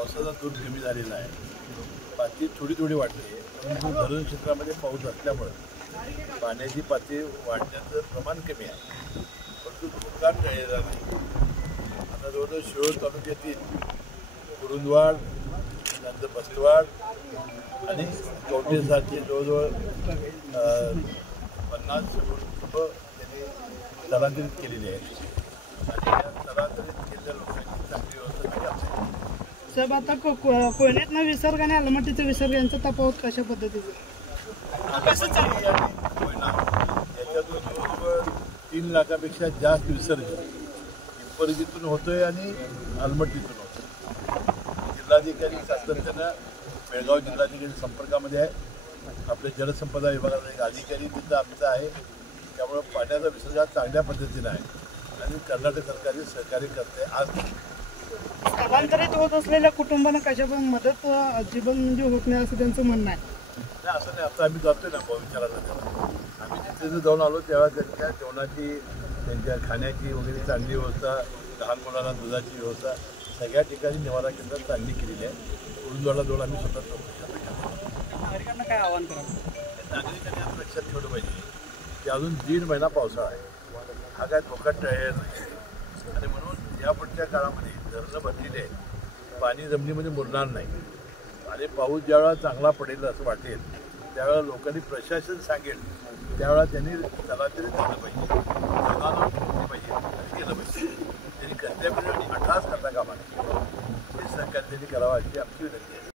पावसाचा जोर कमी झालेला आहे. पातळी थोडी थोडी वाढते, परंतु धरण क्षेत्रामध्ये पाऊस असल्यामुळं पाण्याची पातळी वाढण्याचं प्रमाण कमी आहे. परंतु धोका टळलेला नाही. आता जवळजवळ शिरोळ तालुक्यातील कुरुंदवाड, नंतर बसवाड आणि कवठेसारखे जवळजवळ 50 कुटुंबं त्यांनी स्थलांतरित केलेली आहे आणि या स्थलांतरित केलेल्या लोकांची चांगली व्यवस्था केली आहे. साहेब, आता कोयनेतनं विसर्ग आणि अलमट्टीचा विसर्ग यांचा तफावत कशा पद्धतीचं कसं चालू आणि कोयना याच्यातून जवळजवळ 3 लाखापेक्षा जास्त विसर्ग हिप्परगीतून होतोय आणि अलमट्टीतून होतोय. जिल्हाधिकारी सातत्यानं बेळगाव जिल्हाधिकारी संपर्कामध्ये आहे. आपले जलसंपदा विभागाचा एक अधिकारी तिथं आमचा आहे. त्यामुळं पाण्याचा विसर्ग हा चांगल्या पद्धतीनं आहे आणि कर्नाटक सरकारने सहकार्य करते. आज स्थलांतरित होत असलेल्या कुटुंबांना कशा पण मदत जीवन म्हणजे होत नाही असं त्यांचं म्हणणं आहे. नाही, असं नाही. आता आम्ही जातोय ना विचारायला त्याला. आम्ही तिथे जर जाऊन आलो तेव्हा त्यांच्या जेवणाची, त्यांच्या खाण्याची वगैरे चांगली व्यवस्था, लहान मुलांना दुधाची व्यवस्था सगळ्या ठिकाणी निवारा केंद्रात चांगली केलेली आहे. कुरुंदवाडला जाऊन आम्ही स्वतः चौकशी. नागरिकांना काय आवाहन करा? नागरिकांनी आता लक्षात ठेवलं पाहिजे की अजून 1.5 महिना पावसाळा आहे. हा काय धोका टळेल नाही आणि म्हणून यापुढच्या काळामध्ये धरणं भरलेली आहे, पाणी जमिनीमध्ये मुरणार नाही आणि पाऊस ज्यावेळेला चांगला पडेल असं वाटेल त्यावेळेला लोकांनी प्रशासन सांगेल त्यावेळेला त्यांनी स्थलांतरित झालं पाहिजे, जनावरं ठेवली पाहिजे आणि केलं पाहिजे. त्यांनी कर्तव्यामध्ये अठास करता कामा नये. हे सहकार्य त्यांनी करावं अशी आमची विनंती आहे.